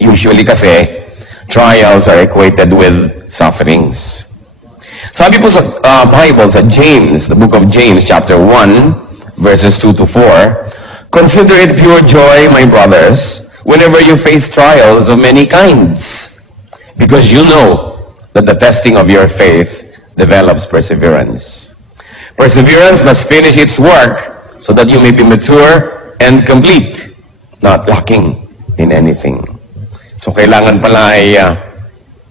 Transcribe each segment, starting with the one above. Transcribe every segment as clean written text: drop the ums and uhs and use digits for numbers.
Usually kasi, trials are equated with sufferings. Sabi po sa Bible, sa James, the book of James, chapter 1, verses 2 to 4, "Consider it pure joy, my brothers, whenever you face trials of many kinds, because you know that the testing of your faith develops perseverance. Perseverance must finish its work so that you may be mature and complete, not lacking in anything." So kailangan pala ay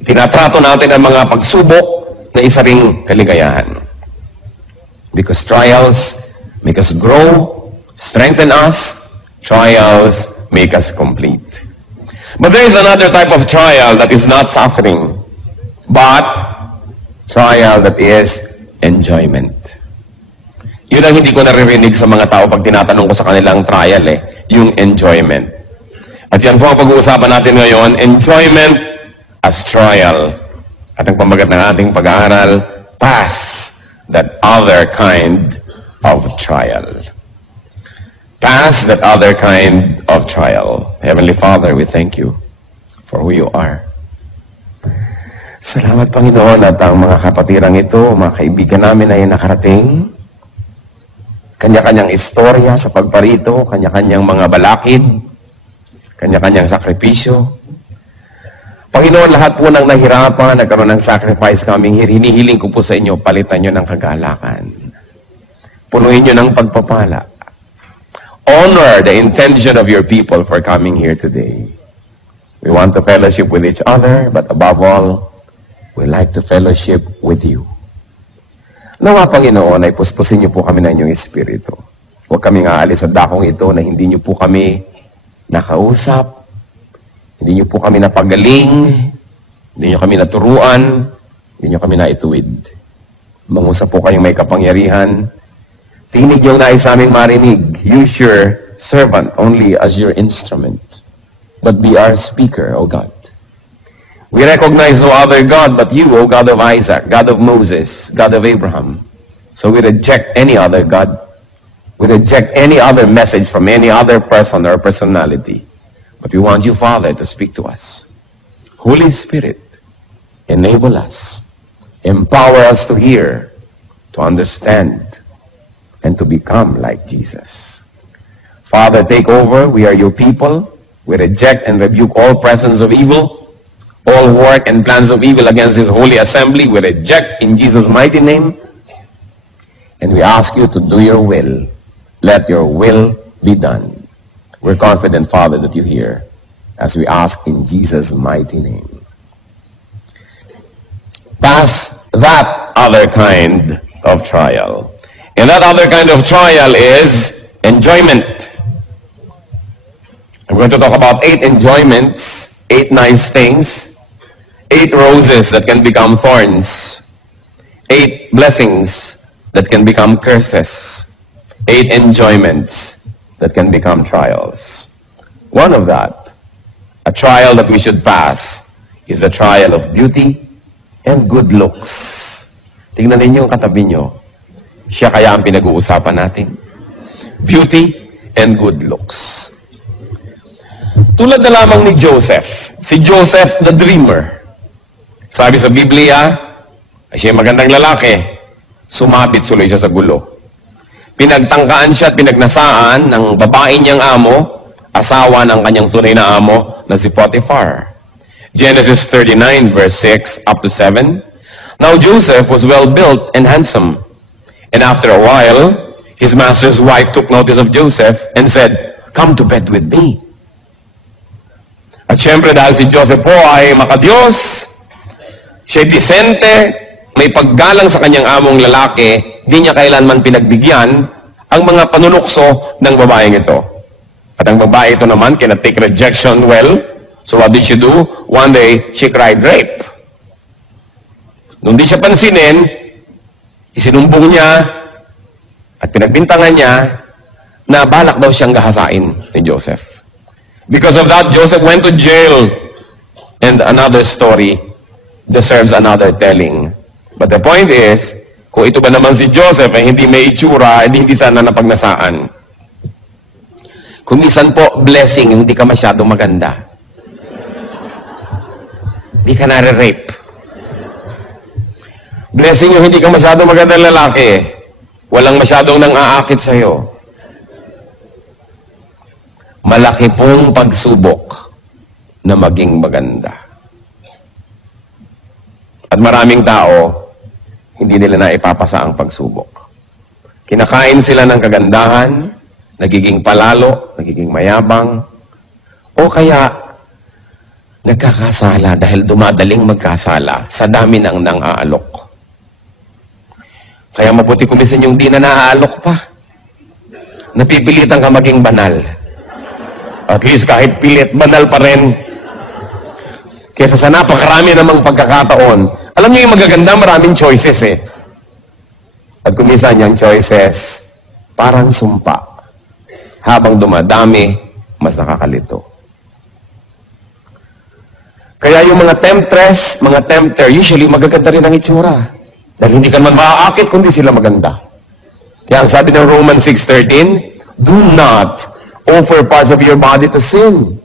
tinatrato natin ang mga pagsubok na isa ring kaligayahan. Because trials make us grow, strengthen us, trials make us complete. But there is another type of trial that is not suffering, but trial that is enjoyment. Yun ang hindi ko naririnig sa mga tao pag tinatanong ko sa kanilang trial yung enjoyment. At yan po ang pag-uusapan natin ngayon, enjoyment as trial. At ang pamagat ng ating pag-aaral, pass that other kind of trial. Pass that other kind of trial. Heavenly Father, we thank you for who you are. Salamat, Panginoon, at ang mga kapatirang ito, mga kaibigan namin ay nakarating. Kanya-kanyang istorya sa pagparito, kanya-kanyang mga balakid, kanya-kanyang sakripisyo. Panginoon, lahat po ng nahirapan, nagkaroon ng sacrifice coming here, hinihiling ko po sa inyo, palitan nyo ng kagalakan. Punuin nyo ng pagpapala. Honor the intention of your people for coming here today. We want to fellowship with each other, but above all, we like to fellowship with you. Nawa, Panginoon, ay puspusin niyo po kami ng inyong espiritu. Huwag kaming aalis sa dakong ito na hindi niyo po kami nakausap, hindi niyo po kami napagaling, hindi niyo kami naturuan, hindi niyo kami naituwid. Mangusap po kayong may kapangyarihan. Tinig niyo nais aming marinig. Use your servant only as your instrument, but be our speaker, O God. We recognize no other God but you, O God of Isaac, God of Moses, God of Abraham. So we reject any other God. We reject any other message from any other person or personality. But we want you, Father, to speak to us. Holy Spirit, enable us. Empower us to hear, to understand, and to become like Jesus. Father, take over. We are your people. We reject and rebuke all presence of evil, all work and plans of evil against this holy assembly. We reject in Jesus' mighty name. And we ask you to do your will. Let your will be done. We're confident, Father, that you hear as we ask in Jesus' mighty name. Pass that other kind of trial. And that other kind of trial is enjoyment. I'm going to talk about 8 enjoyments, 8 nice things, 8 roses that can become thorns, 8 blessings that can become curses, 8 enjoyments that can become trials. One of that, a trial that we should pass, is a trial of beauty and good looks. Tingnan ninyo yung katabi nyo. Siya kaya ang pinag-uusapan natin. Beauty and good looks. Tulad na lamang ni Joseph. Si Joseph the dreamer. Sabi sa Biblia, siya magandang lalaki. Sumabit suloy siya sa gulo. Pinagtangkaan siya at pinagnasaan ng babae niyang amo, asawa ng kanyang tunay na amo na si Potiphar. Genesis 39 verse 6 up to 7. Now Joseph was well built and handsome. And after a while, his master's wife took notice of Joseph and said, "Come to bed with me." At syempre dahil si Joseph po ay makadiyos, siya'y disente, may paggalang sa kanyang among lalaki, di niya kailanman pinagbigyan ang mga panunukso ng babaeng ito. At ang babae ito naman, cannot take rejection well. So what did she do? One day, she cried rape. Nung di siya pansinin, isinumbong niya at pinagbintangan niya na balak daw siyang gahasain ni Joseph. Because of that, Joseph went to jail. And another story deserves another telling. But the point is, kung ito ba naman si Joseph ay hindi may itsura, hindi sana napagnasaan. Kung minsan po, blessing, hindi ka masyadong maganda. di ka nare-rape. Blessing yung hindi ka masyadong magandang lalaki. Walang masyadong nang-aakit sa'yo. Malaki pong pagsubok na maging maganda. At maraming tao, hindi nila na ipapasa ang pagsubok. Kinakain sila ng kagandahan, nagiging palalo, nagiging mayabang, o kaya nagkakasala dahil dumadaling magkasala sa dami ng nang-aalok. Kaya mabuti kumisan yung di na naaalok pa. Napipilitan ka maging banal. At least kahit pilit, banal pa rin. Kesa sa napakarami namang pagkakataon. Alam niyo yung magaganda, maraming choices eh. At kumisan yung choices, parang sumpa. Habang dumadami, mas nakakalito. Kaya yung mga temptress, mga tempter, usually magaganda rin ang itsura. Dahil hindi ka naman maaakit kundi sila maganda. Kaya ang sabi ng Romans 6:13, do not offer parts of your body to sin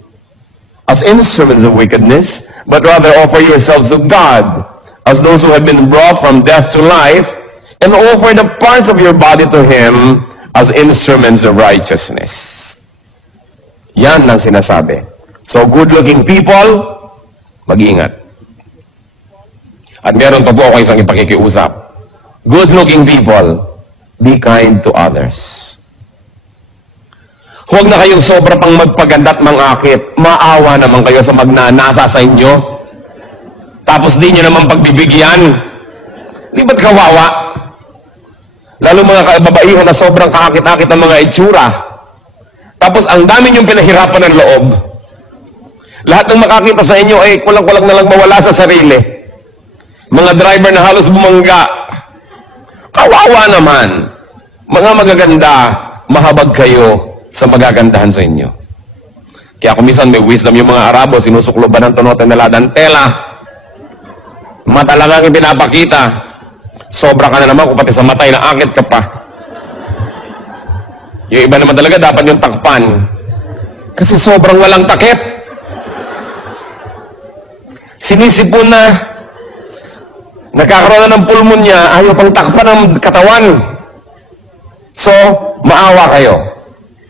as instruments of wickedness, but rather offer yourselves to God as those who have been brought from death to life, and offer the parts of your body to Him as instruments of righteousness. Yan ang sinasabi. So good-looking people, mag-iingat. At meron pa po ako isang ipakikiusap. Good-looking people, be kind to others. Huwag na kayong sobra pang magpaganda at mangakit. Maawa naman kayo sa magnanasa sa inyo. Tapos di nyo naman pagbibigyan. Di ba't kawawa? Lalo mga kababaihan na sobrang kakakit-akit ng mga itsura. Tapos ang dami nyong pinahirapan ng loob. Lahat ng makakita sa inyo ay kulang-kulang na lang mawala sa sarili. Mga driver na halos bumangga. Kawawa naman. Mga magaganda, mahabag kayo sa magagandahan sa inyo. Kaya kung minsan may wisdom yung mga Arabo, sinusukloban ng tunote na ladantela. Mata lang ang pinapakita. Sobra ka na naman kung pati sa matay na akit ka pa. Yung iba naman talaga dapat yung takpan. Kasi sobrang walang takip. Sinisipon na. Nagkakaroon na ng pulmonya, ayaw pang takpan ng katawan. So, maawa kayo.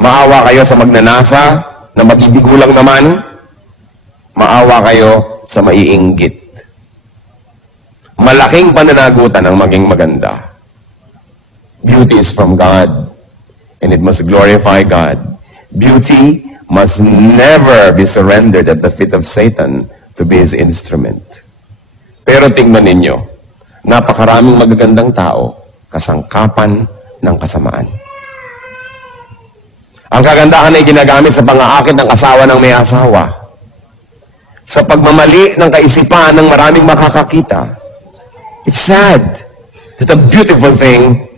Maawa kayo sa magnanasa, na mabibigo lang naman. Maawa kayo sa maiinggit. Malaking pananagutan ang maging maganda. Beauty is from God, and it must glorify God. Beauty must never be surrendered at the feet of Satan to be his instrument. Pero tingnan ninyo, napakaraming magagandang tao, kasangkapan ng kasamaan. Ang kagandahan ay ginagamit sa pang-aakit ng asawa ng may asawa. Sa pagmamali ng kaisipan ng maraming makakakita. It's sad that a beautiful thing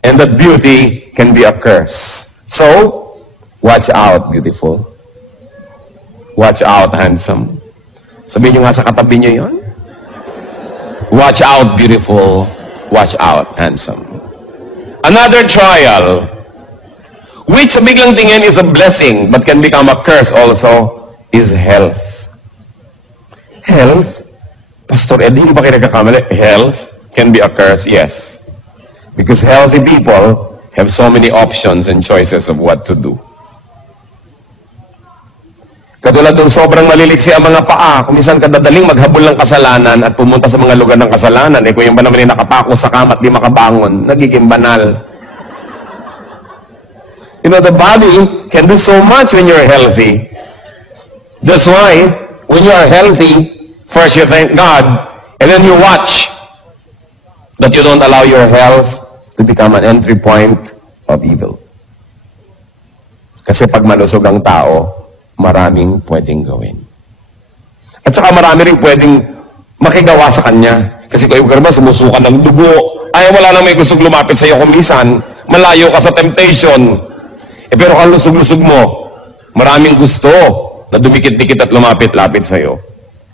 and that beauty can be a curse. So, watch out, beautiful. Watch out, handsome. Sabihin nyo nga sa katabi nyo yun. Watch out, beautiful. Watch out, handsome. Another trial, which sa biglang tingin is a blessing but can become a curse also, is health. Health? Pastor Ed, hindi ba kayo nagkakamali? Health can be a curse, yes. Because healthy people have so many options and choices of what to do. Katulad ng sobrang maliliksi ang mga paa, kung minsan kadadaling maghabol ng kasalanan at pumunta sa mga lugar ng kasalanan, kung yung ba naman yung nakapako sa kama at di makabangon, nagiging banal. You know, the body can do so much when you're healthy. That's why, when you are healthy, first you thank God, and then you watch that you don't allow your health to become an entry point of evil. Kasi pag malusog ang tao, maraming pwedeng gawin. At saka marami rin pwedeng makigawa sa kanya. Kasi kung ikaw ba sumusukan ng dugo, ay wala nang may gustong lumapit sa iyo kumisan, malayo ka sa temptation. Pero kung lusog-lusog mo, maraming gusto na dumikit-dikit at lumapit-lapit sa iyo.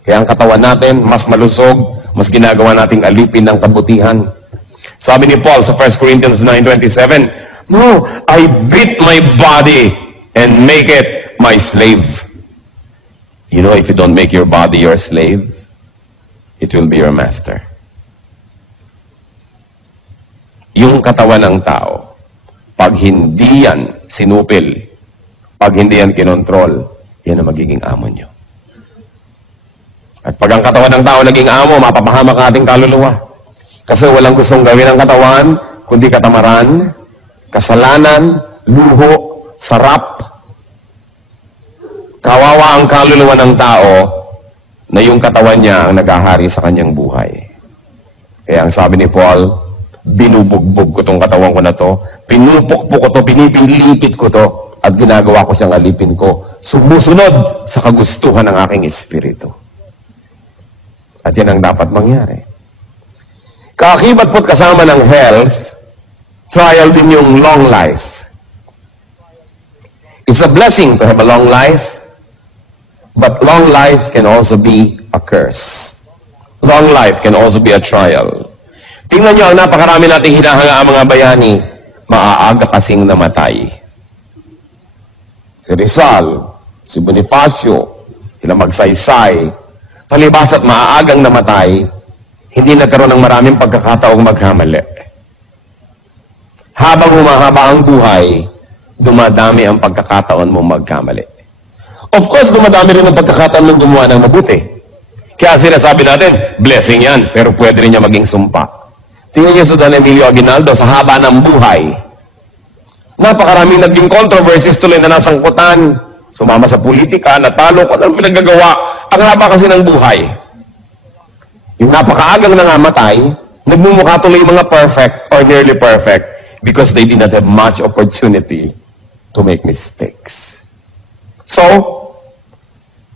Kaya ang katawan natin, mas malusog, mas ginagawa nating alipin ng kabutihan. Sabi ni Paul sa 1 Corinthians 9:27, no, I beat my body and make it my slave. You know, if you don't make your body your slave, it will be your master. Yung katawan ng tao, pag hindi yan sinupil, pag hindi yan kinontrol, yan ang magiging amo nyo. At pag ang katawan ng tao naging amo, mapapahamak ang ating kaluluwa. Kasi walang gustong gawin ng katawan, kundi katamaran, kasalanan, luho, sarap. Kawawa ang kaluluwa ng tao na yung katawan niya ang nag-ahari sa kanyang buhay. Kaya ang sabi ni Paul, binubugbog ko tong katawan ko na to, pinupukpok ko to, pinipilipit ko to, at ginagawa ko siyang alipin ko, sumusunod sa kagustuhan ng aking espiritu. At yan ang dapat mangyari. Kaakibat po't kasama ng health, trial din yung long life. It's a blessing to have a long life, but long life can also be a curse. Long life can also be a trial. Tingnan nyo, ang napakarami nating hinahanga mga bayani, maaaga kasing namatay. Si Rizal, si Bonifacio, sila Magsaysay, palibas at maaagang namatay, hindi nagkaroon ng maraming pagkakataong magkamali. Habang humahaba ang buhay, dumadami ang pagkakataon mo magkamali. Of course, dumadami rin ang pagkakataon mong gumawa ng mabuti. Kaya sinasabi natin, blessing yan, pero pwede rin niya maging sumpa. Tingnan niyo sa Don Emilio Aguinaldo, sa haba ng buhay, napakaraming naging controversies tuloy na nasangkutan, sumama sa politika, natalo ko ng pinaggagawa, ang haba kasi ng buhay. Yung napakaagang nangamatay, nagmumukha tuloy mga perfect or nearly perfect because they did not have much opportunity to make mistakes. So,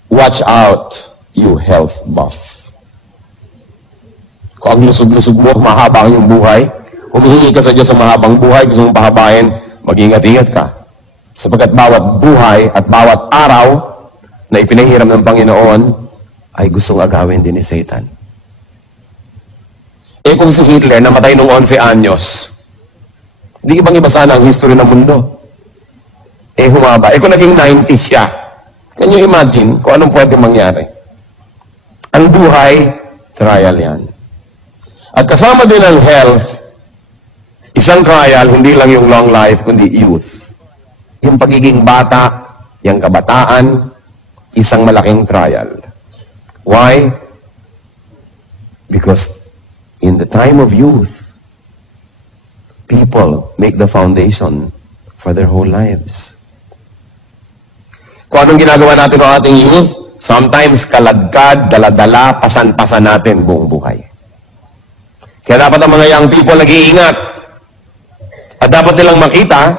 watch out, you health buff. Kung ang lusog-lusog mo, mahaba ang iyong buhay, humihingi ka sa Diyos sa mahabang buhay, gusto mong pahabain, mag-ingat-ingat ka. Sapagkat bawat buhay at bawat araw na ipinahiram ng Panginoon ay gustong agawin din ni Satan. Eh kung si Hitler namatay nung 11 anyos, di ibang iba sana ang history ng mundo. Eh humaba. Eh kung naging 90 siya, can you imagine kung anong pwede mangyari? Ang buhay, trial yan. At kasama din ang health, isang trial, hindi lang yung long life, kundi youth. Yung pagiging bata, yung kabataan, isang malaking trial. Why? Because in the time of youth, people make the foundation for their whole lives. Kung anong ginagawa natin ng ating youth, sometimes kaladkad, daladala, pasan-pasan natin buong buhay. Kaya dapat ang mga young people nag-iingat. At dapat nilang makita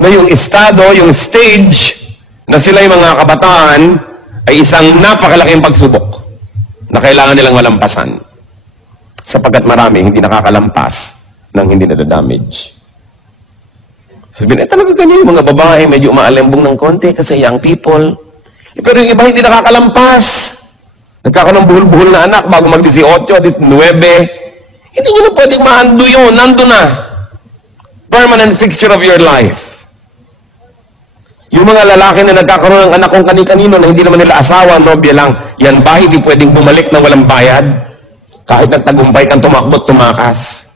na yung estado, yung stage na sila yung mga kabataan ay isang napakalaking pagsubok na kailangan nilang malampasan. Sapagkat marami hindi nakakalampas ng hindi nadadamage. Sabihin, talaga ganyan yung mga babae, medyo umaalembong ng konti kasi young people. Pero yung iba hindi nakakalampas. Nagkakaroon ng buhol-buhol na anak bago mag-18, 19. Hindi mo na pwedeng maando yun. Nando na. Permanent fixture of your life. Yung mga lalaki na nagkakaroon ng anak kung kani-kanino na hindi naman nila asawa, nobya lang, yan ba hindi pwedeng bumalik na walang bayad? Kahit nagtagumpay kang tumakbot, tumakas.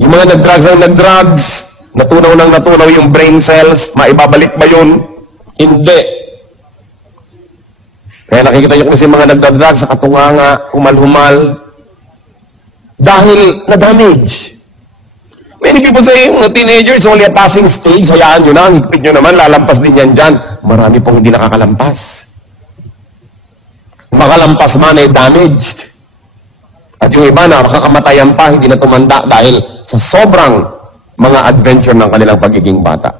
Yung mga nag-drugs ang nag-drugs, natunaw nang natunaw yung brain cells, maibabalik ba yun? Hindi. Kaya nakikita nyo kasi mga nagdadrugs sa katunganga, humal-humal, dahil na-damage. Many people say, mga teenagers, only a passing stage, hayaan nyo na, higpit nyo naman, lalampas din yan dyan. Marami pong hindi nakakalampas. Makalampas man ay damaged. At yung iba na makakamatayan pa, hindi na tumanda dahil sa sobrang mga adventure ng kanilang pagiging bata.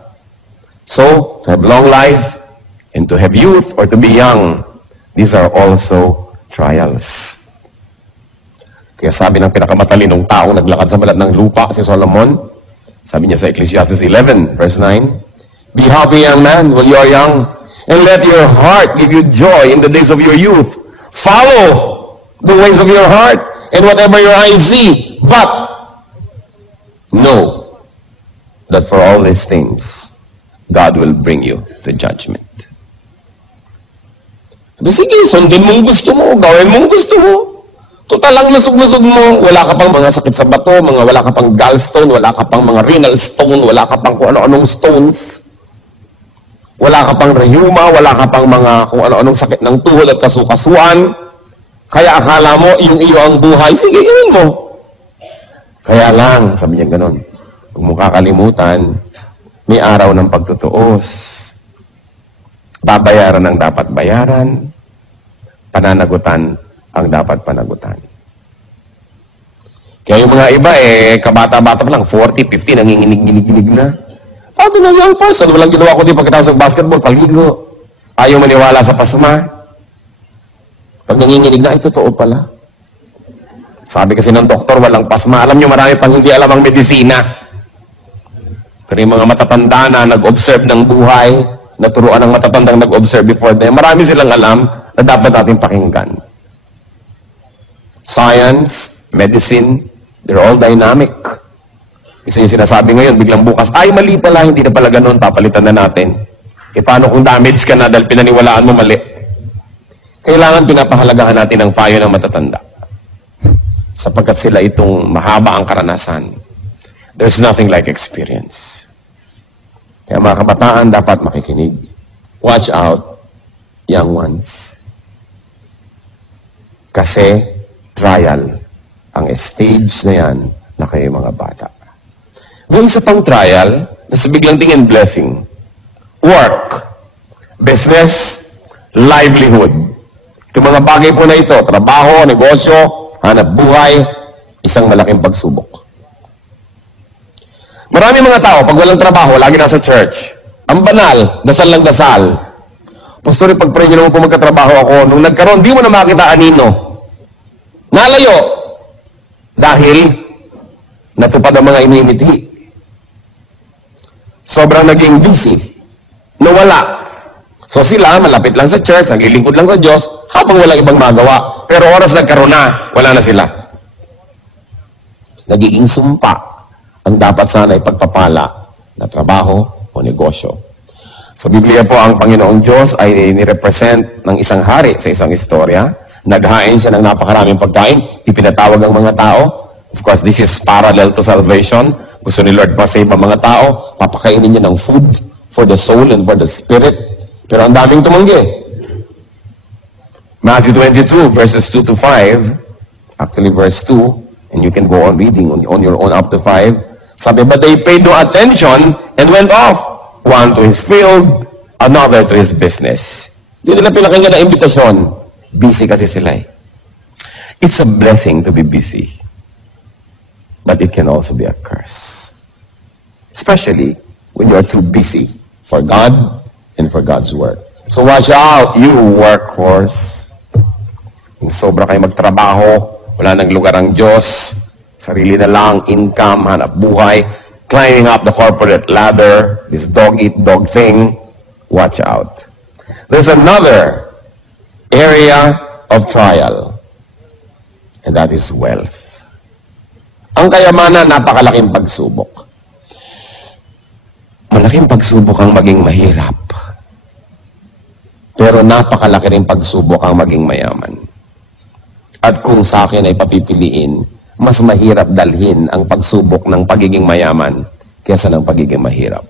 So, to have long life, and to have youth, or to be young, these are also trials. Kaya sabi ng pinakamatalinong taong naglakad sa balat ng lupa, si Solomon, sabi niya sa Ecclesiastes 11, verse 9, Be happy, young man, while you are young, and let your heart give you joy in the days of your youth. Follow the ways of your heart, and whatever your eyes see. But, know that for all these things, God will bring you to judgment. Sige, sundin mong gusto mo, gawin mong gusto mo. Total lang lusog-lusog mo, wala ka pang mga sakit sa bato, wala ka pang gallstone, wala ka pang mga renal stone, wala ka pang kung ano-anong stones, wala ka pang rheuma, wala ka pang mga kung ano-anong sakit ng tuhod at kasukasuan. Kaya akala mo, yung iyo ang buhay, sige, iyon mo. Kaya lang, sabi niya ganon, kung mo kakalimutan, may araw ng pagtutuos. Babayaran ang dapat bayaran, pananagutan ang dapat panagutan. Kaya yung mga iba, kabata-bata pa lang, 40, 50, nanginginig-ginig na. Paano na young person? Walang ginawa ko din pagkatapos ng basketball, paligo. Ayaw maniwala sa pasma. Pag nanginginig na, ay totoo pala. Sabi kasi ng doktor, walang pasma. Alam nyo, marami pang hindi alam ang medisina. Pero yung mga matatanda na nag-observe ng buhay, naturuan ng matatandang nag-observe before them, marami silang alam na dapat natin pakinggan. Science, medicine, they're all dynamic. Isa yung sinasabi ngayon, biglang bukas, ay mali pala, hindi na pala ganun, papalitan na natin. Paano kung damage ka na dahil pinaniwalaan mo mali? Kailangan pinapahalagahan natin ang payo ng matatanda. Sapagkat sila itong mahaba ang karanasan. There's nothing like experience. Kaya mga kabataan dapat makikinig. Watch out, young ones. Kasi trial ang stage na yan na kayo mga bata. May isa pang trial na sa biglang tingin blessing. Work, business, livelihood. Yung mga bagay po na ito, trabaho, negosyo, hanap buhay, isang malaking pagsubok. Marami mga tao, pag walang trabaho, lagi nasa church. Ang banal, dasal lang dasal. Pastor, pag-pray nyo naman po magkatrabaho ako, nung nagkaroon, di mo na makita anino. Nalayo dahil natupad ang mga inimiti. Sobrang naging busy. Nawala. So sila, malapit lang sa church, naglilingkod lang sa Diyos, habang walang ibang magawa. Pero oras nagkaroon na, wala na sila. Nagiging sumpa ang dapat sana ipagpapala na trabaho o negosyo. Sa Biblia po, ang Panginoong Diyos ay nirepresent ng isang hari sa isang istorya. Naghain siya ng napakaraming pagkain, ipinatawag ang mga tao. Of course, this is parallel to salvation. Gusto ni Lord pa-save ang mga tao, papakainin niya ng food for the soul and for the spirit. Pero ang daming tumanggi. Matthew 22, verses 2 to 5, actually verse 2, and you can go on reading on your own up to 5. Sabi, but they paid no attention and went off. One to his field, another to his business. Hindi nila pinakinggan na imbitasyon. Busy kasi sila eh. It's a blessing to be busy. But it can also be a curse. Especially when you are too busy for God and for God's work. So watch out, you workhorse. Kung sobra kayo magtrabaho, wala nang lugar ang Diyos, sarili na lang, income, hanap buhay, climbing up the corporate ladder, this dog-eat-dog thing, watch out. There's another area of trial, and that is wealth. Ang kayamanan, napakalaking pagsubok. Malaking pagsubok ang maging mahirap. Pero napakalaki rin pagsubok ang maging mayaman. At kung sa akin ay papipiliin, mas mahirap dalhin ang pagsubok ng pagiging mayaman kaysa ng pagiging mahirap.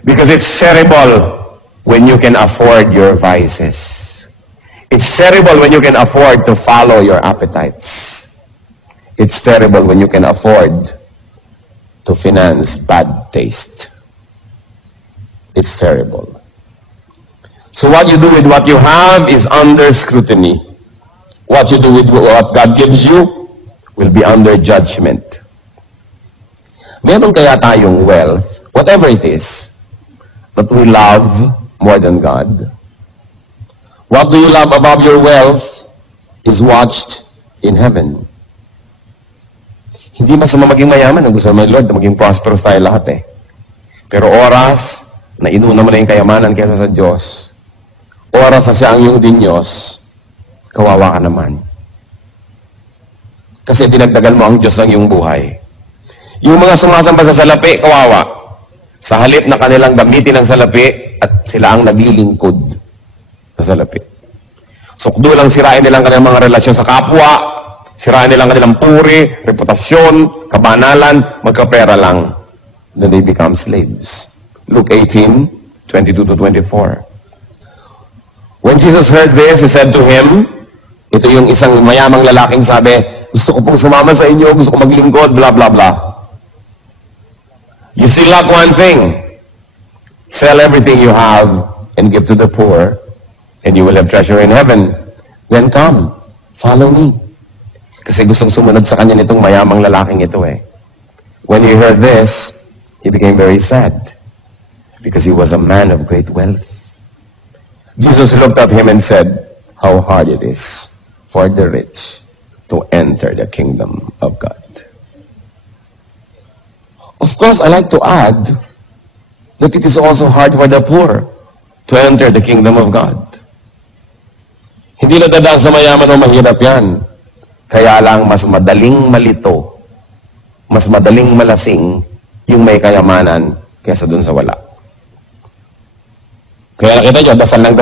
Because it's terrible when you can afford your vices. It's terrible when you can afford to follow your appetites. It's terrible when you can afford to finance bad taste. It's terrible. So what you do with what you have is under scrutiny. What you do with what God gives you will be under judgment. Meron kaya tayong wealth, whatever it is, that we love more than God? What do you love above your wealth is watched in heaven. Hindi masama maging mayaman. Ang gusto naman, Lord, na maging prosperous tayo lahat eh. Pero oras na inuna mo na yung kayamanan kaysa sa Diyos, oras na siya ang iyong Diyos, kawawa ka naman. Kasi dinagdagan mo ang Diyos ng iyong buhay. Yung mga sumasamba sa salapi, kawawa. Sa halip na kanilang gamitin ang salapi, at sila ang naglilingkod sa salapi. Sukdo lang sirain nilang kanilang mga relasyon sa kapwa, Siraan nila ang kanilang puri, reputasyon, kabanalan, magkapera lang. Then they become slaves. Luke 18:22-24. When Jesus heard this, He said to him, ito yung isang mayamang lalaking sabi, gusto ko pong sumama sa inyo, gusto ko maglingkod, blah, blah, blah. You still lack one thing. Sell everything you have and give to the poor, and you will have treasure in heaven. Then come, follow me. Kasi gustong sumunod sa kanya nitong mayamang lalaking ito eh. When he heard this, he became very sad because he was a man of great wealth. Jesus looked at him and said, how hard it is for the rich to enter the kingdom of God. Of course, I like to add that it is also hard for the poor to enter the kingdom of God. Hindi nadadaan sa mayaman o mahirap yan. Kaya lang mas madaling malito, mas madaling malasing yung may kayamanan kaysa dun sa wala. Kaya nakita nyo, dasal ng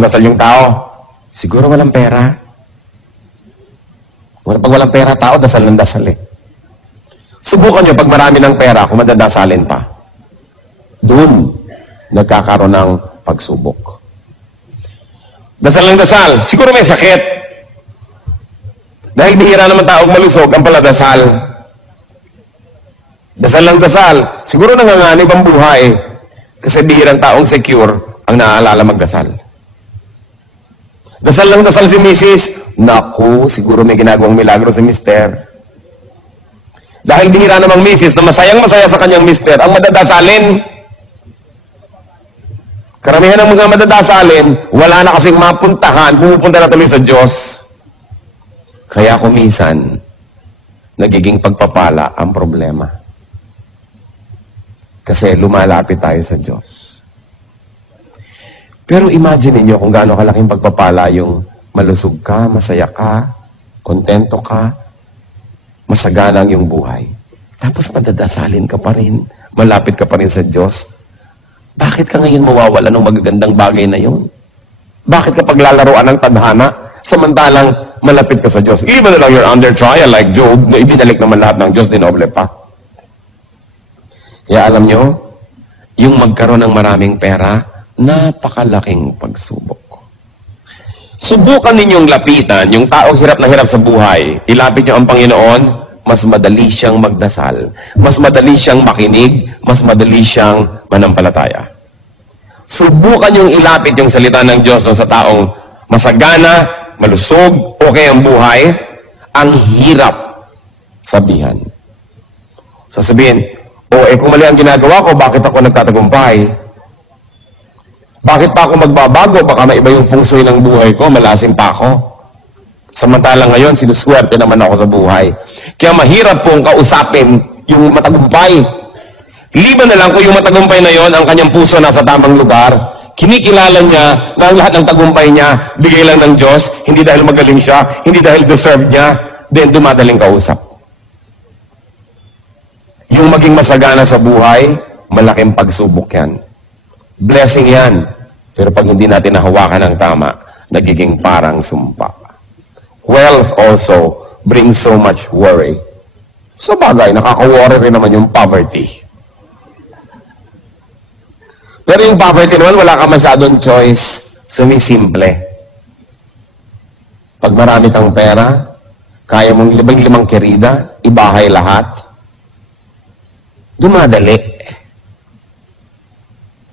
dasal yung tao. Siguro walang pera. Pag walang pera tao, dasal ng dasal eh. Subukan nyo pag marami ng pera, kung madadasalin pa. Doon, nagkakaroon ng pagsubok. Dasal ng dasal, siguro may sakit. Dahil bihira naman taong malusog ang paladasal. Dasal lang dasal. Siguro nanganganib ang buhay. Kasi bihirang taong secure ang naaalala magdasal. Dasal lang dasal si Mrs. Naku, siguro may ginagawang milagro si Mister. Dahil bihira namang Mrs. na masayang-masaya sa kanyang Mister ang madadasalin. Karamihan ng mga madadasalin, wala na kasing mapuntahan, pumupunta na tuloy sa Diyos. Kaya kumisan, nagiging pagpapala ang problema. Kasi lumalapit tayo sa Diyos. Pero imagine niyo kung gaano kalaking pagpapala yung malusog ka, masaya ka, kontento ka, masaganang yung buhay. Tapos madadasalin ka pa rin, malapit ka pa rin sa Diyos. Bakit ka ngayon mawawala ng magagandang bagay na yun? Bakit ka paglalaroan ng tadhana, samantalang malapit ka sa Diyos? Even though you're under trial like Job, na ibinalik naman lahat ng Diyos, dinoble pa. Kaya alam nyo, yung magkaroon ng maraming pera, napakalaking pagsubok. Subukan ninyong lapitan, yung taong hirap na hirap sa buhay, ilapit nyo ang Panginoon, mas madali siyang magdasal, mas madali siyang makinig, mas madali siyang manampalataya. Subukan yung ilapit yung salita ng Diyos sa taong masagana, malusog, okay ang buhay, ang hirap sabihan. Sasabihin, kung mali ang ginagawa ko, bakit ako nagtatagumpay? Bakit pa ako magbabago? Baka maiba yung feng shui ng buhay ko, malasim pa ako. Samantalang ngayon, sinuswerte naman ako sa buhay. Kaya mahirap pong kausapin yung matagumpay. Liban na lang kung yung matagumpay na yon, ang kanyang puso nasa tamang lugar, kinikilala niya na ang lahat ng tagumpay niya, bigay lang ng Diyos, hindi dahil magaling siya, hindi dahil deserve niya, then dumadaling kausap. Yung maging masagana sa buhay, malaking pagsubok yan. Blessing yan. Pero pag hindi natin nahawakan ng tama, nagiging parang sumpa. Wealth also brings so much worry. Sa bagay, nakaka-worry rin naman yung poverty. Pero yung poverty naman, wala ka masyadong choice. Sumisimple. Pag marami kang pera, kaya mong limang kirida, ibahay lahat, dumadali.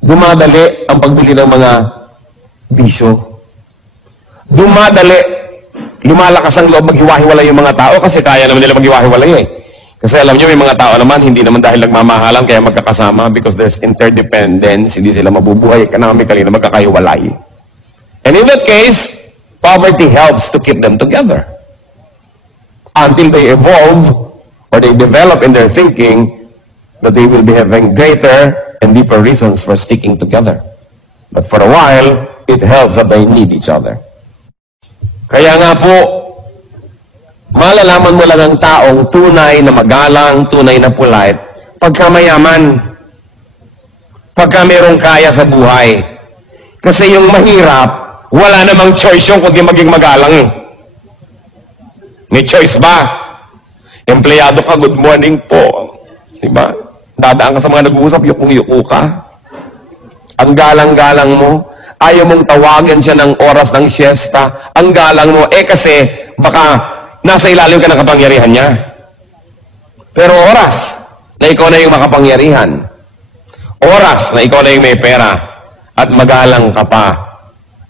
Dumadali ang pagbili ng mga bisyo. Dumadali. Lumalakas ang loob maghiwa-hiwalay yung mga tao kasi kaya naman nila maghiwa-hiwalay eh. Kasi alam nyo, may mga tao naman, hindi naman dahil nagmamahalan kaya magkakasama because there's interdependence, hindi sila mabubuhay economically na magkakahiwalay. And in that case, poverty helps to keep them together. Until they evolve or they develop in their thinking that they will be having greater and deeper reasons for sticking together. But for a while, it helps that they need each other. Kaya nga po, malalaman mo lang ang taong tunay na magalang, tunay na polite, pagka mayaman, pagka merong kaya sa buhay. Kasi yung mahirap, wala namang choice yung kundi maging magalang. May choice ba? Empleyado ka, good morning po. Diba? Dadaan ka sa mga nag-uusap, yukong-yuko ka. Ang galang-galang mo, ayaw mong tawagan siya ng oras ng siesta. Ang galang mo, kasi baka nasa ilalim ka ng kapangyarihan niya. Pero oras na ikaw na yung makapangyarihan, oras na ikaw na yung may pera, at magalang ka pa,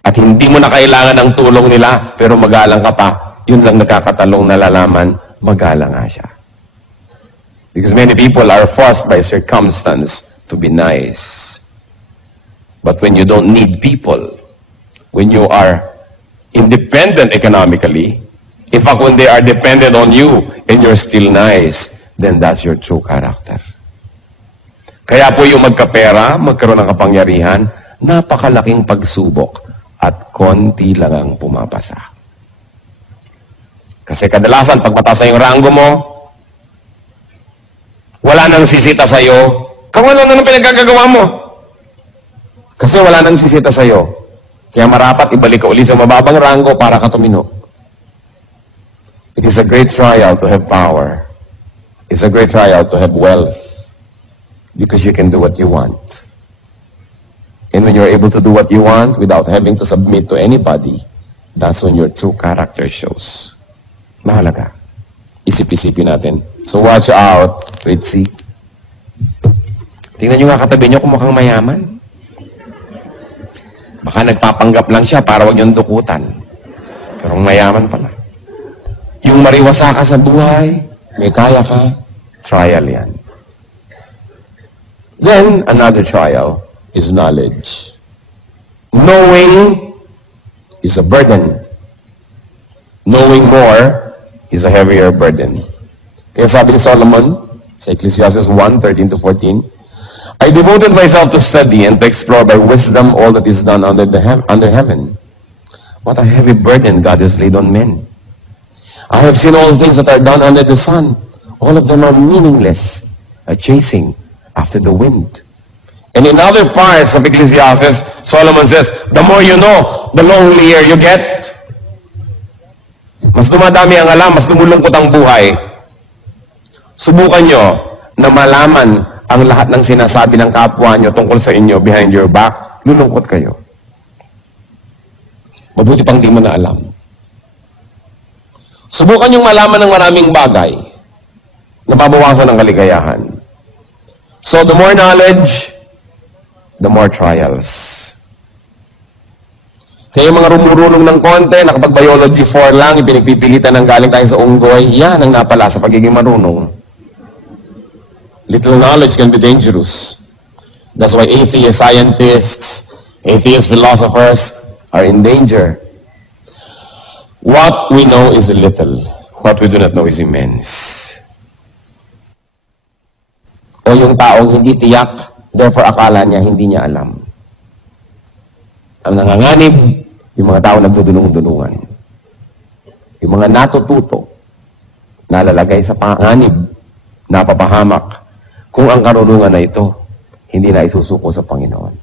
at hindi mo na kailangan ng tulong nila, pero magalang ka pa, yun lang nagkakatalong nalalaman, magalang nga siya. Because many people are forced by circumstance to be nice. But when you don't need people, when you are independent economically, in fact, when they are dependent on you, and you're still nice, then that's your true character. Kaya po yung magkapera, magkaroon ng kapangyarihan, napakalaking pagsubok at konti lang ang pumapasa. Kasi kadalasan, pag mataas na yung ranggo mo, wala nang sisita sa'yo, kung ano na pinagkagagawa mo. Kasi wala nang sisita sa'yo. Kaya marapat ibalik ka uli sa mababang ranggo para ka tumino. It is a great trial to have power. It's a great trial to have wealth. Because you can do what you want. And when you're able to do what you want without having to submit to anybody, that's when your true character shows. Mahalaga. Isip-isipin natin. So watch out, Ritzy. Tingnan nyo nga katabi nyo kung mukhang mayaman. Baka nagpapanggap lang siya para wag yung dukutan. Pero mayaman pala. Yung mariwasa ka sa buhay, may kaya ka, trial yan. Then, another trial is knowledge. Knowing is a burden. Knowing more is a heavier burden. Kaya sabi ni Solomon, sa Ecclesiastes 1:13-14, I devoted myself to study and to explore by wisdom all that is done under heaven. What a heavy burden God has laid on men. I have seen all things that are done under the sun. All of them are meaningless, a chasing after the wind. And in other parts of Ecclesiastes, Solomon says, the more you know, the lonelier you get. Mas dumadami ang alam, mas lumulungkot ang buhay. Subukan nyo na malaman ang lahat ng sinasabi ng kapwa nyo tungkol sa inyo behind your back, lulungkot kayo. Mabuti pang di mo na alam. Subukan nyo malaman ng maraming bagay na mabawasan ng kaligayahan. So the more knowledge, the more trials. Kaya yung mga rumurunong ng konti, nakapag-biology 4 lang, ipinagpipilitan ng galing tayo sa unggoy, yan ang napala sa pagiging marunong. Little knowledge can be dangerous. That's why atheist scientists, atheist philosophers are in danger. What we know is little. What we do not know is immense. O yung taong hindi tiyak, therefore akala niya hindi niya alam. Ang nanganganib, yung mga tao nagdudunong-dunungan. Yung mga natututo, nalalagay sa panganib, napapahamak, kung ang karunungan na ito, hindi na isusuko sa Panginoon.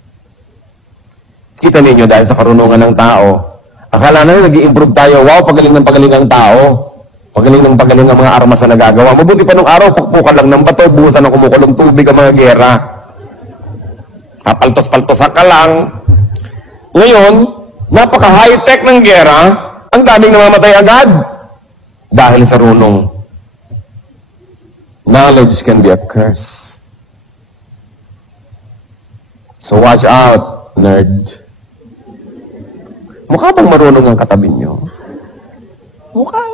Kita ninyo dahil sa karunungan ng tao, akala na nag-i-improve tayo, wow, pagaling ng pagaling ang tao, pagaling ng pagaling ang mga armas na nagagawa. Mabuti pa nung araw, pukpukan lang ng bato, buhusan ng kumukulong tubig ang mga gera. Papaltos-paltosan ka lang. Ngayon, napaka-high-tech ng gera, ang daming namamatay agad. Dahil sa runong. Knowledge can be a curse. So watch out, nerd. Mukha bang marunong ang katabi nyo?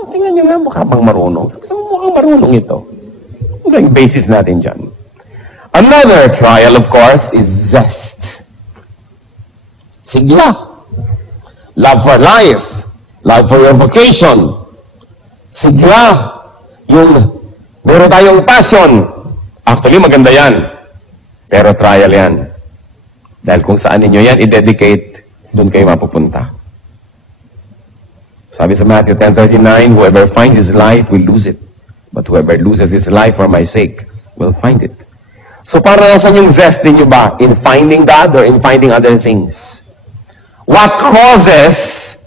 Tingnan nyo nga, mukha bang marunong? So, mukhang marunong ito. Ano yung basis natin dyan? Another trial, of course, is zest. Sigla. Love for life. Love for your vocation. Sigla. Yung meron tayong passion. Actually, maganda yan. Pero trial yan. Dahil kung saan ninyo yan i-dedicate, doon kayo mapupunta. Sabi sa Matthew 10:39, whoever finds his life will lose it. But whoever loses his life for my sake will find it. So para nasan yung zest ninyo ba? In finding God or in finding other things? What causes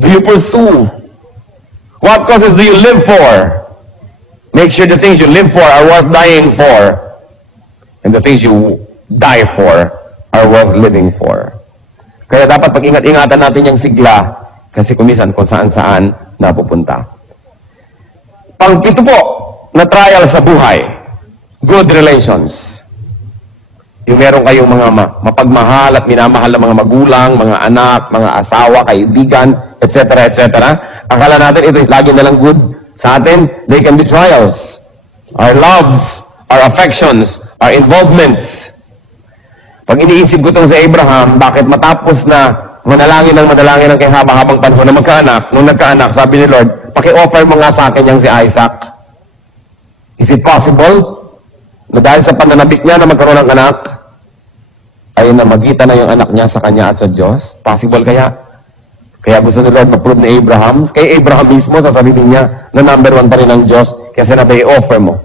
do you pursue? What causes do you live for? Make sure the things you live for are worth dying for. And the things you die for are worth living for. Kaya dapat pag-ingat-ingatan natin yung sigla kasi kumisan kung saan-saan napupunta. Pang-pito po na trial sa buhay, good relations. Yung meron kayong mga mapagmahal at minamahal na mga magulang, mga anak, mga asawa, kaibigan, etc., etc. Akala natin ito is lagi na lang good sa atin. They can be trials. Our loves, our affections, our involvements. Pag iniisip ko itong si Abraham, bakit matapos na manalangin ng kay haba-habang panahon na magkaanak, nung nagkaanak, sabi ni Lord, paki-offer mo nga sa akin yung si Isaac. Is it possible na dahil sa pananabik niya na magkaroon ng anak, ay namagitan na yung anak niya sa kanya at sa Diyos? Possible kaya? Kaya gusto ni Lord ma-prove ni Abraham, kay Abraham mismo, sasabihin niya na number 1 pa rin ng Diyos, kaya sinabi, i-offer mo.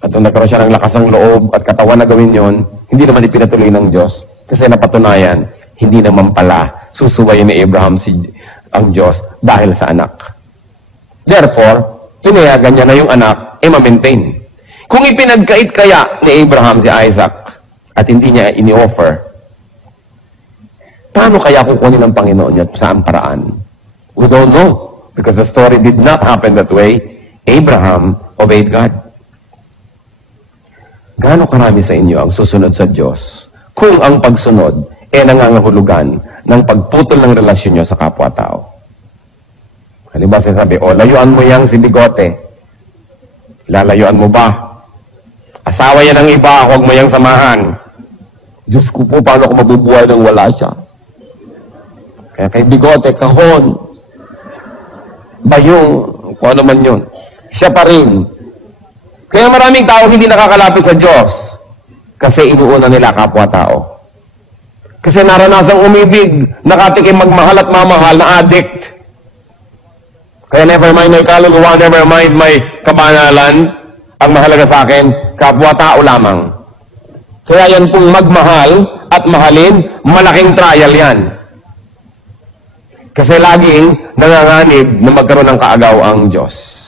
At nung nagkaroon siya ng lakas ng loob at katawan na gawin yon, hindi naman ipinatuloy ng Diyos. Kasi napatunayan, hindi naman pala susuwayin ni Abraham ang Diyos dahil sa anak. Therefore, pinayagan niya na yung anak, ma-maintain. Kung ipinagkait kaya ni Abraham si Isaac, at hindi niya ini-offer, paano kaya kukunin ng Panginoon niya saan paraan? We don't know. Because the story did not happen that way. Abraham obeyed God. Gaano karami sa inyo ang susunod sa Diyos kung ang pagsunod ay nangangahulugan ng pagputol ng relasyon niyo sa kapwa-tao? Halimbawa sinasabi, layuan mo yang si Bigote. Lalayuan mo ba? Asawa yan ng iba, huwag mo yang samahan. Diyos ko po, paano ako mabubuhay nang wala siya? Kaya kay Bigote, kahon. Bayong, kung ano man yun. Siya pa rin. Kaya maraming tao hindi nakakalapit sa Diyos. Kasi inuuna nila kapwa-tao. Kasi naranasang umibig, nakatikim magmahal at mamahal na addict. Kaya never mind my kaluluwa, never mind my kabanalan. Ang mahalaga sa akin, kapwa-tao lamang. Kaya yan pong magmahal at mahalin, malaking trial yan. Kasi laging nanganganib na magkaroon ng kaagaw ang Diyos.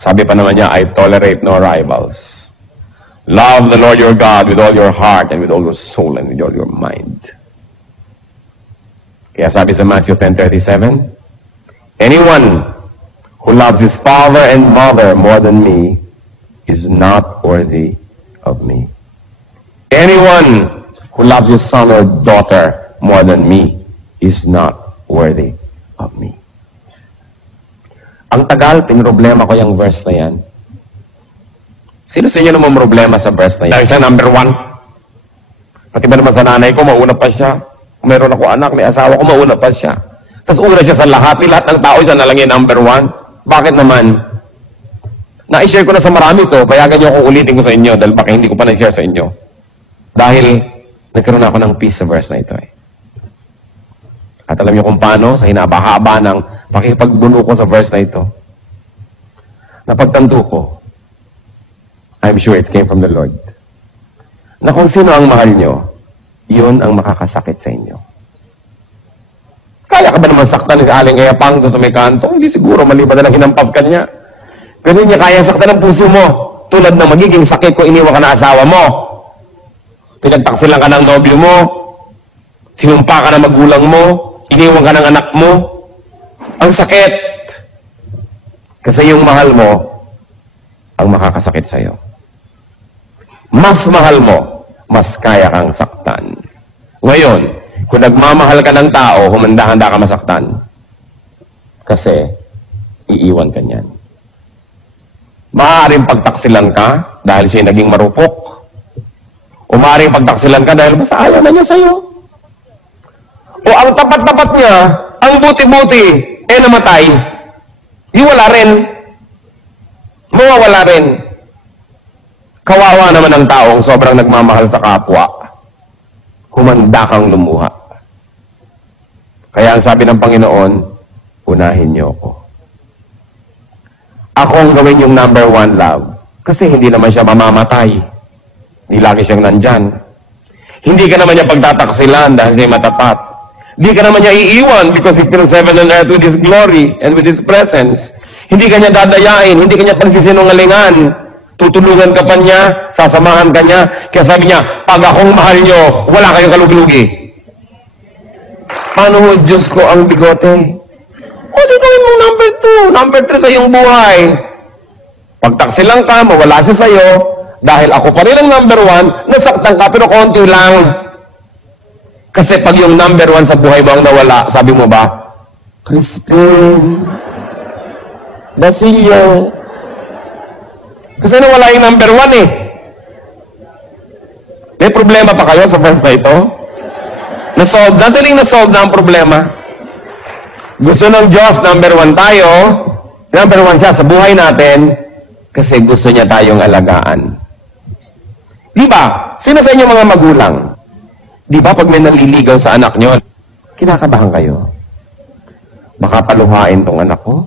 Sabi pa naman niya, I tolerate no rivals. Love the Lord your God with all your heart and with all your soul and with all your mind. Kaya sabi sa Matthew 10:37, anyone who loves his father and mother more than me is not worthy of me. Anyone who loves his son or daughter more than me is not worthy of me. Ang tagal, pinroblema ko yung verse na yan. Sino sa inyo naman problema sa verse na yan? Dahil siya number 1. Pati ba naman sa nanay ko, mauna pa siya. Kung meron ako anak, may asawa ko, mauna pa siya. Tapos una siya sa lahat. Lahat ng tao siya na lang yung number 1. Bakit naman? Na-share ko na sa marami to, payagan niyo kung ulitin ko sa inyo dahil baka hindi ko pa na-share sa inyo. Dahil nagkaroon ako ng peace sa verse na ito eh. At alam niyo kung paano, sa hinaba-haba ng pakipagbuno ko sa verse na ito, napagtanto ko, I'm sure it came from the Lord, na kung sino ang mahal niyo, yun ang makakasakit sa inyo. Kaya ka ba naman saktan ni Aling Eyapang doon sa may kanto? Hindi siguro, maliban na lang hinampaf ka niya. Pero niya kaya saktan ang puso mo, tulad ng magiging sakit kung iniwan ka na asawa mo. Pinagtaksilan ka ng nobyo mo, sinumpa ka ng magulang mo, iniwan ka ng anak mo. Ang sakit. Kasi yung mahal mo, ang makakasakit sa'yo. Mas mahal mo, mas kaya kang saktan. Ngayon, kung nagmamahal ka ng tao, humanda-handa ka masaktan. Kasi, iiwan ka niyan. Maaaring pagtaksilan ka dahil siya naging marupok. O maaaring pagtaksilan ka dahil basta ayaw na niya sa'yo. O ang tapat-tapat niya, ang buti-buti, namatay. Wala rin. Mawawala rin. Kawawa naman ang taong sobrang nagmamahal sa kapwa. Humanda kang lumuha. Kaya ang sabi ng Panginoon, unahin niyo ako. Ako ang gawin yung number 1 love. Kasi hindi naman siya mamamatay. Hindi lagi siyang nandyan. Hindi ka naman niya pagtataksilan dahil siya'y matapat. Di ka naman niya iiwan because He fills heaven and earth with His glory and with His presence. Hindi ka niya dadayain, hindi ka niya pagsisinungalingan. Tutulungan ka pa niya, sasamahan ka niya. Kaya sabi niya, pag akong mahal niyo, wala kayong kaluglugi. Paano mo, Diyos ko, ang bigote? O, di gawin mong number 2, number 3 sa iyong buhay. Pagtaksilang ka, mawala siya sa'yo, dahil ako pa rin ang number 1, nasaktan ka, pero konti lang. Kasi pag yung number 1 sa buhay mo ang nawala, sabi mo ba, Crispin, Basilio. Kasi nawala yung number 1 eh. May problema pa kayo sa verse na ito? Nasolve na, siling nasolve na ang problema. Gusto ng Diyos, number 1 tayo, number 1 siya sa buhay natin, kasi gusto niya tayong alagaan. Di ba? Sino sa inyo mga magulang? Di ba pag may naliligaw sa anak nyo, kinakabahan kayo? Baka paluhain tong anak ko?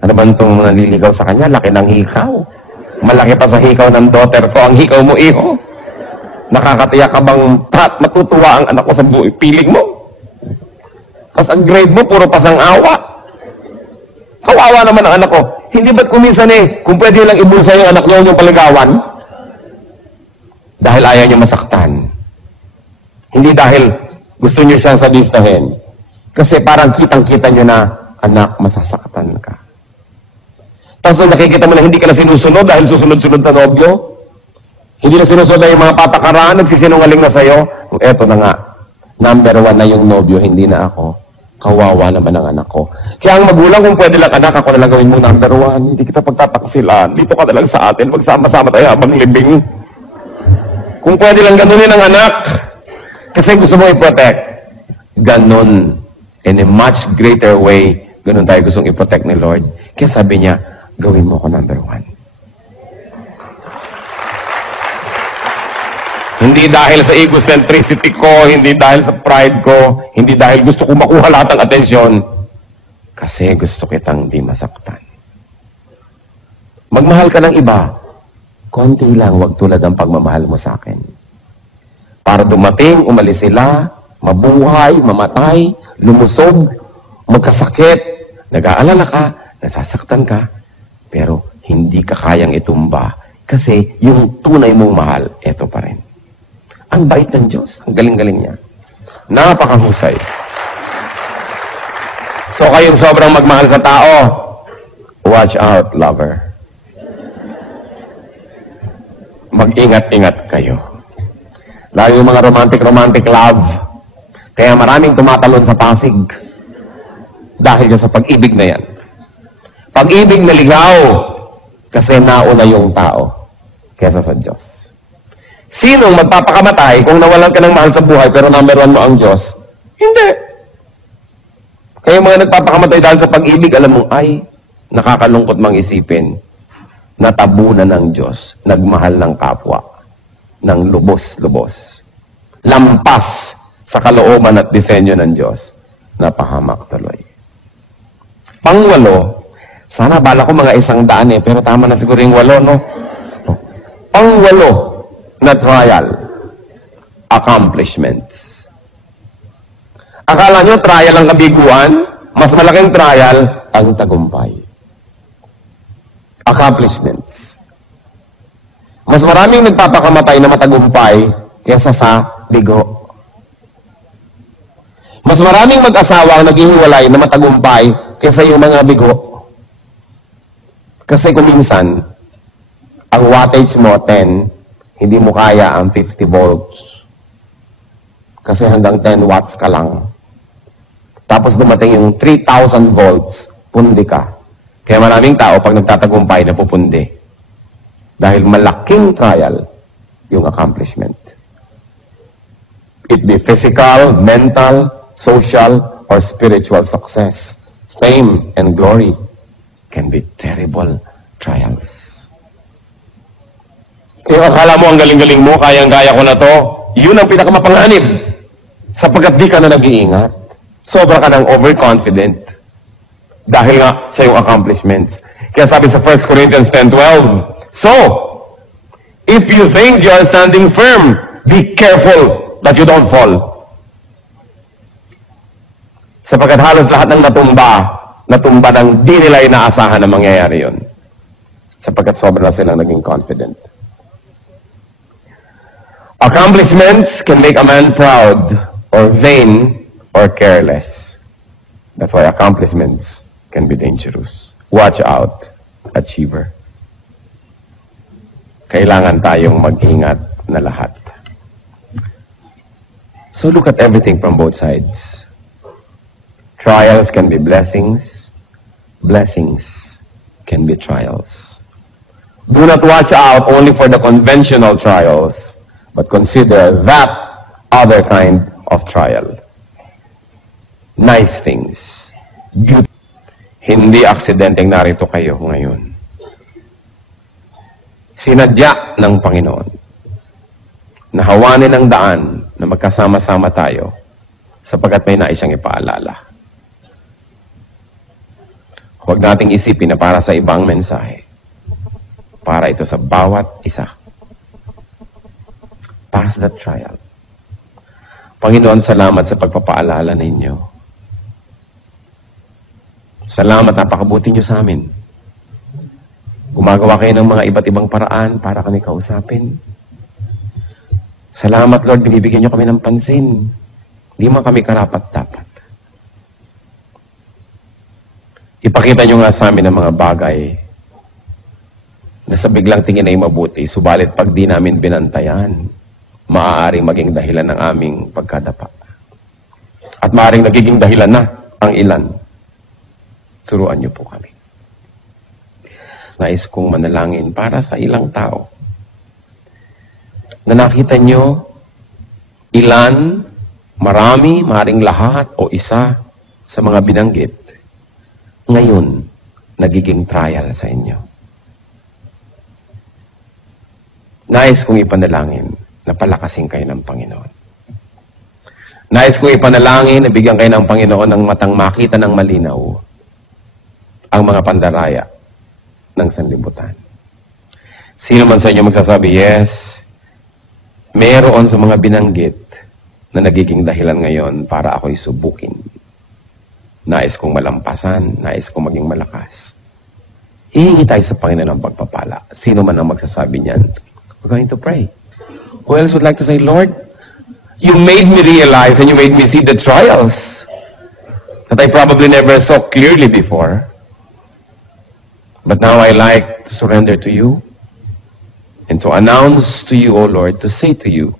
Ano ba itong naliligaw sa kanya? Laki ng hikaw. Malaki pa sa hikaw ng daughter ko. Ang hikaw mo, iho. Nakakatiyak ka bang matutuwa ang anak ko sa piling mo? Tapos ang grade mo, puro pasang awa. Kawawa naman ang anak ko. Hindi ba't kuminsan kung pwede lang ibulsa yung anak nyo yung paligawan? Dahil ayaw niya masaktan. Hindi dahil gusto niyo siyang sadistahin. Kasi parang kitang-kita niyo na, anak, masasaktan ka. Tapos nakikita mo na hindi ka na sinusunod dahil susunod-sunod sa nobyo. Hindi na sinusunod na yung mga patakaran, nagsisinungaling na sa'yo. Eto na nga, number 1 na yung nobyo, hindi na ako. Kawawa naman ang anak ko. Kaya ang magulang, kung pwede lang, anak, ako na lang gawin mo number 1. Hindi kita pagtataksilan. Dito ka na lang sa atin. Magsama-sama tayo habang libing. Kung pwede lang ganunin ang anak, kasi gusto mo i-protect. Ganon. In a much greater way, ganon tayo gustong i-protect ni Lord. Kaya sabi niya, gawin mo ko number 1. Hindi dahil sa egocentricity ko, hindi dahil sa pride ko, hindi dahil gusto ko makuha lahat ng atensyon. Kasi gusto kitang di masaktan. Magmahal ka ng iba, konti lang, wag tulad ang pagmamahal mo sa akin. Para dumating, umalis sila, mabuhay, mamatay, lumusog, magkasakit, nag-aalala ka, nasasaktan ka, pero hindi ka kayang itumba kasi yung tunay mong mahal, eto pa rin. Ang bait ng Diyos, ang galing-galing niya. Napakahusay. So kayong sobrang magmahal sa tao, watch out, lover. Mag-ingat-ingat kayo. Lalo yung mga romantic love. Kaya maraming tumatalon sa Pasig. Dahil sa pag-ibig na yan. Pag-ibig na ligaw. Kasi nauna yung tao. Kesa sa Diyos. Sinong magpapakamatay kung nawalan ka ng mahal sa buhay pero number 1 mo ang Diyos? Hindi. Kaya yung mga nagpapakamatay dahil sa pag-ibig, alam mo, ay, nakakalungkot mang isipin. Natabunan ng Diyos. Nagmahal ng kapwa. Ng lubos-lubos. Lampas sa kalooban at disenyo ng Diyos. Napahamak tuloy. Pang-8, sana bala ko mga 100 pero tama na siguro yung 8, no? Pang-8 na trial. Accomplishments. Akala nyo trial ang kabiguan? Mas malaking trial ang tagumpay. Accomplishments. Mas maraming nagpapakamatay na matagumpay kesa sa bigo. Mas maraming mag-asawa ang naghihiwalay na matagumpay kesa yung mga bigo. Kasi kung minsan, ang wattage mo 10, hindi mo kaya ang 50 volts. Kasi hanggang 10 watts ka lang. Tapos dumating yung 3,000 volts, pundi ka. Kaya maraming tao pag nagtatagumpay na pupundi. Dahil malaking trial yung accomplishment. It be physical, mental, social, or spiritual success. Fame and glory can be terrible trials. Kaya akala mo ang galing-galing mo, kayang-kaya ko na to, yun ang pinakamapanganib. Sapagkat di ka na nag-iingat. Sobra ka ng overconfident. Dahil nga sa iyong accomplishments. Kaya sabi sa 1 Corinthians 10:12, so, if you think you are standing firm, be careful that you don't fall. Sapagkat halos lahat ng natumba ng di nila inaasahan na mangyayari yun. Sapagkat sobra na silang naging confident. Accomplishments can make a man proud or vain or careless. That's why accomplishments can be dangerous. Watch out, achiever. Kailangan tayong mag-ingat na lahat. So look at everything from both sides. Trials can be blessings. Blessings can be trials. Do not watch out only for the conventional trials, but consider that other kind of trial. Nice things. Beauty. Hindi aksidenteng narito kayo ngayon. Sinadya ng Panginoon. Nahawanin ang daan na magkasama-sama tayo sapagkat may nais siyang ipaalala. Huwag nating isipin na para sa ibang mensahe. Para ito sa bawat isa. Pass that trial. Panginoon, salamat sa pagpapaalala ninyo. Salamat, napakabuti niyo sa amin. Gumagawa kayo ng mga iba't ibang paraan para kami kausapin. Salamat, Lord, binibigyan niyo kami ng pansin. Hindi man kami karapat-dapat. Ipakita niyo nga sa amin ang mga bagay na sa biglang tingin ay mabuti, subalit pag di namin binantayan, maaaring maging dahilan ng aming pagkadapa. At maaaring nagiging dahilan na ang ilan. Turuan niyo po kami. Nais kong manalangin para sa ilang tao na nakita niyo ilan, marami, maaaring lahat o isa sa mga binanggit ngayon nagiging trial sa inyo. Nais kong ipanalangin na palakasin kayo ng Panginoon. Nais kong ipanalangin na bigyan kayo ng Panginoon ng matang makita ng malinaw ang mga pandaraya ng sanlibutan. Sino man sa inyo magsasabi, yes, meron sa mga binanggit na nagiging dahilan ngayon para ako'y subukin. Nais kong malampasan, nais kong maging malakas. Hihingi tayo sa Panginoon ng pagpapala. Sino man ang magsasabi niyan, we're going to pray. Who else would like to say, Lord, you made me realize and you made me see the trials that I probably never saw clearly before. But now I like to surrender to you and to announce to you, O Lord, to say to you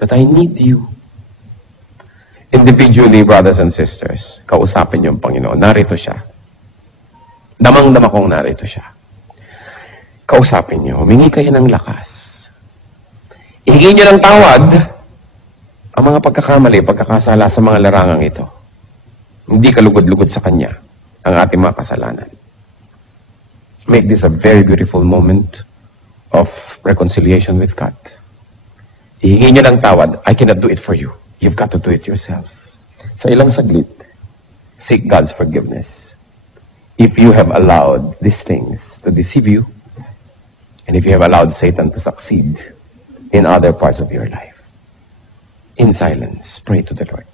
that I need you. Individually, brothers and sisters, kausapin niyo ang Panginoon. Narito siya. Damang-dama kong narito siya. Kausapin niyo. Humingi kayo ng lakas. Ihingi niyo ng tawad ang mga pagkakamali, pagkakasala sa mga larangang ito. Hindi kalugod-lugod sa Kanya ang ating mga kasalanan. Make this a very beautiful moment of reconciliation with God. Ihingi niyo ng tawad. I cannot do it for you. You've got to do it yourself. Sa ilang saglit, seek God's forgiveness. If you have allowed these things to deceive you, and if you have allowed Satan to succeed in other parts of your life, in silence, pray to the Lord.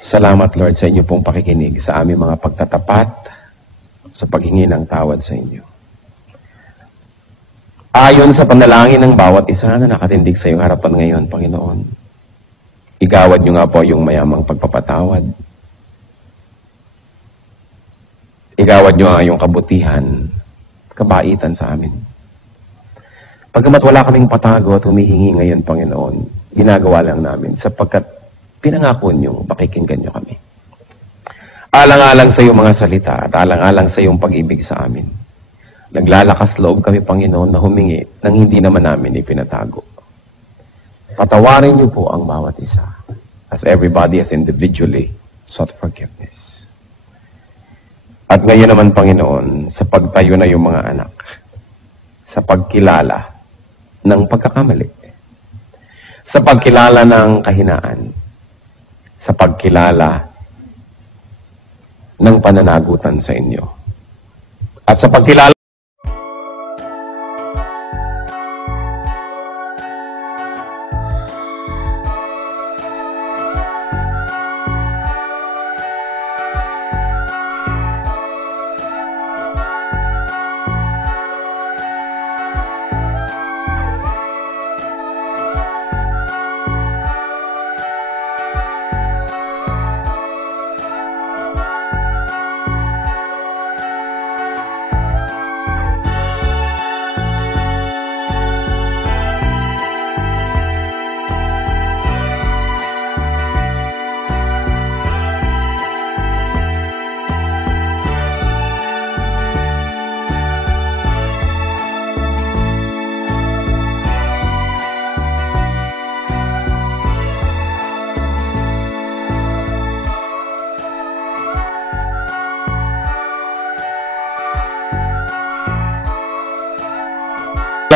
Salamat, Lord, sa inyo pong pakikinig sa aming mga pagtatapat sa paghingi ng tawad sa inyo. Ayon sa panalangin ng bawat isa na nakatindig sa iyong harapan ngayon, Panginoon, igawad niyo nga po yung mayamang pagpapatawad. Igawad niyo ang iyong kabutihan, kabaitan sa amin. Pagkamat wala kaming patago at humihingi ngayon, Panginoon, ginagawa lang namin sapagkat pinangako niyong pakikinggan niyo kami. Alang-alang sa iyong mga salita at alang-alang sa iyong pag-ibig sa amin. Naglalakas loob kami, Panginoon, na humingi nang hindi naman namin ipinatago. Patawarin niyo po ang bawat isa as everybody has individually sought forgiveness. At ngayon naman, Panginoon, sa pagtayo na yung mga anak, sa pagkilala ng pagkakamali, sa pagkilala ng kahinaan, sa pagkilala ng pananagutan sa inyo, at sa pagkilala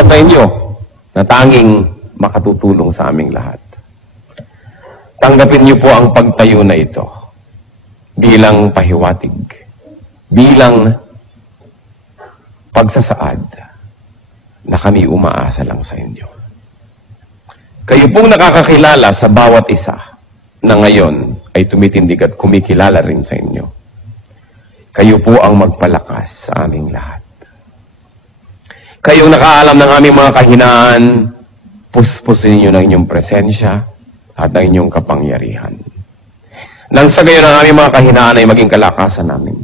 sa inyo na tanging makatutulong sa aming lahat. Tanggapin niyo po ang pagtayo na ito bilang pahiwatig, bilang pagsasaad na kami umaasa lang sa inyo. Kayo pong nakakakilala sa bawat isa na ngayon ay tumitindig at kumikilala rin sa inyo. Kayo po ang magpalakas sa aming lahat. Kayong nakaalam ng aming mga kahinaan, puspusin ninyo ng inyong presensya at ang inyong kapangyarihan. Nang sa gayon ang aming mga kahinaan ay maging kalakasan namin.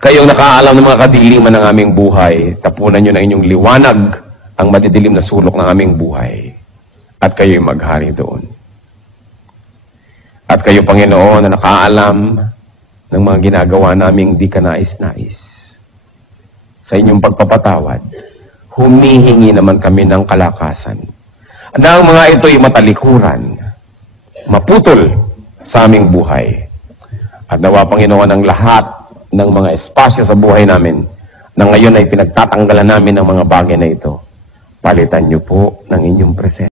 Kayong nakaalam ng mga kadiliman ng aming buhay, tapunan nyo ng inyong liwanag ang madidilim na sulok ng aming buhay at kayo'y maghari doon. At kayo, Panginoon, na nakaalam ng mga ginagawa naming di ka nais-nais. Sa inyong pagpapatawad, humihingi naman kami ng kalakasan. Na ang mga ito'y matalikuran, maputol sa aming buhay. At nawa, Panginoon, ang lahat ng mga espasyo sa buhay namin na ngayon ay pinagtatanggalan namin ng mga bagay na ito, palitan niyo po ng inyong presensya.